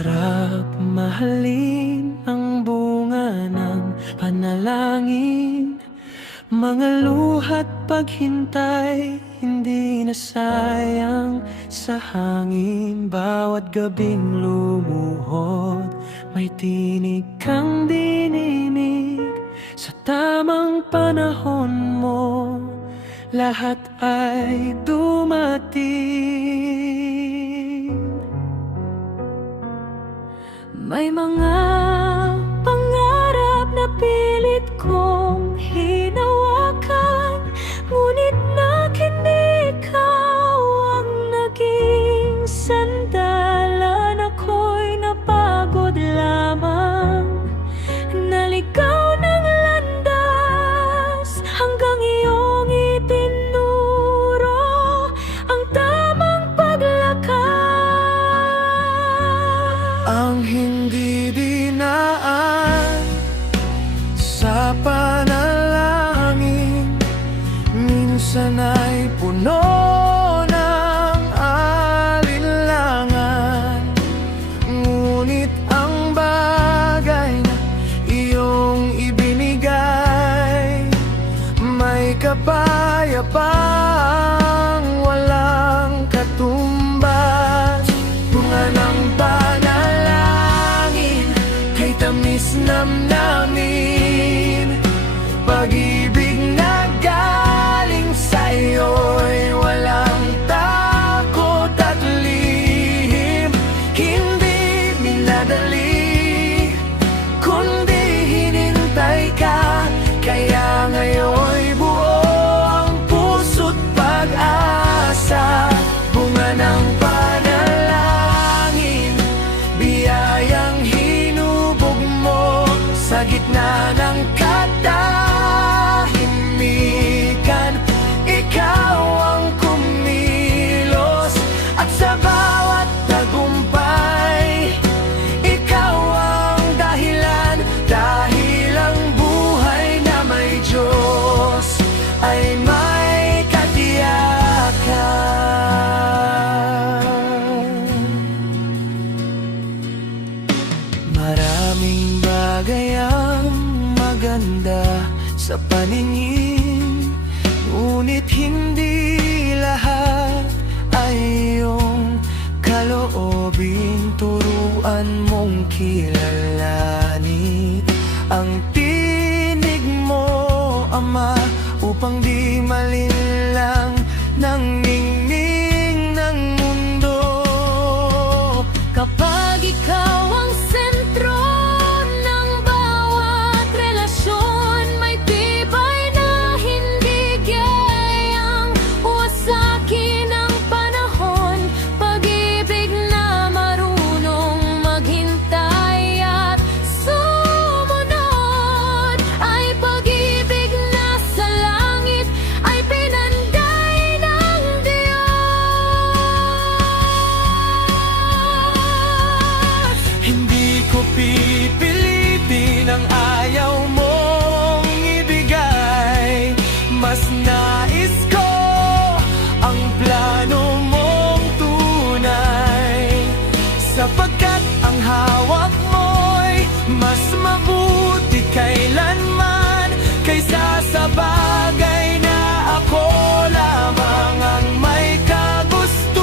Sarap mahalin ang bunga ng panalangin. Mga luha't paghintay, hindi na sayang sa hangin. Bawat gabing lumuhod, may tinig kang dininig. Sa tamang panahon mo, lahat ay dumating. May mga pangarap na pilit kong hinawakan, ngunit hindi ikaw ang naging sandalan. Ako'y napagod lamang, naligaw ng landas, hanggang iyong itinuro ang tamang paglakad. Ang hindi dinaan sa panalangin, minsan ay puno ng alinlangan. Ngunit ang bagay na iyong ibinigay, may kapayapaang walang katumbas. Bunga ng panalangin, kay tamis namnamin. Pag-ibig na galing sa'yo'y walang takot at lihim. Hindi minadali, kundi hinintay ka. Kaya ngayon'y buo ang puso't pag-asa. Bunga ng panalangin, biyayang hinubog mo sa gitna ng katahimikan. Ikaw ang kumilos, at sa bawat tagumpay, ikaw ang dahilan. Dahil ang buhay na may Diyos ay may katiyakan. Maraming bagay ang maganda sa paningin, ngunit hindi lahat ay iyong kaloobin. Turuan mong kilalanin ang tinig mo, Ama, upang di malinlang ng ningning ng mundo. Kapag ikaw ang sentro ng bawat relasyon, may tibay na hindi gayang wasakin ang panahon. Pag-ibig na marunong maghintay at sumunod, ay pag-ibig na sa langit ay pinanday ng Diyos. Hindi ko pipilitin ang ayaw mong ibigay, mas nais ko ang plano mong tunay. Sapagkat ang hawak mo'y mas mabuti kailanman, kaysa sa bagay na ako lamang ang may kagustuhan.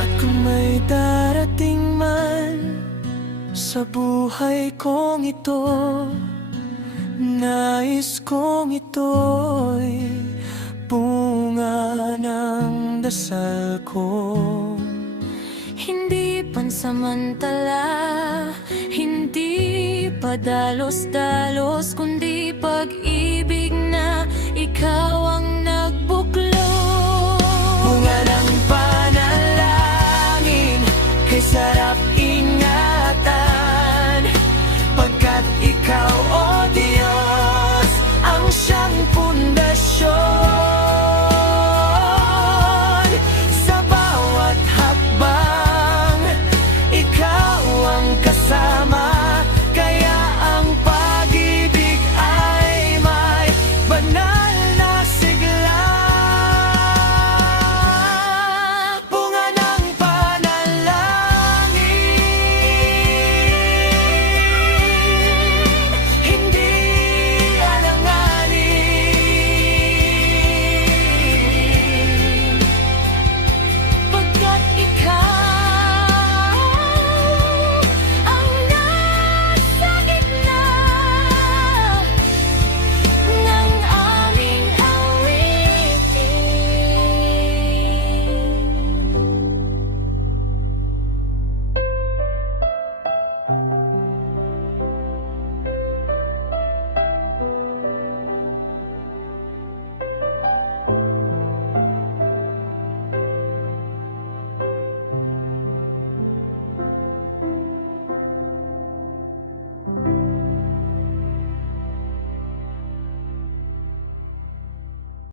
At kung may darating man sa buhay kong ito, nais kong ito'y bunga ng dasal ko. Hindi pansamantala, hindi padalos-dalos, kundi pag-ibig na ikaw ang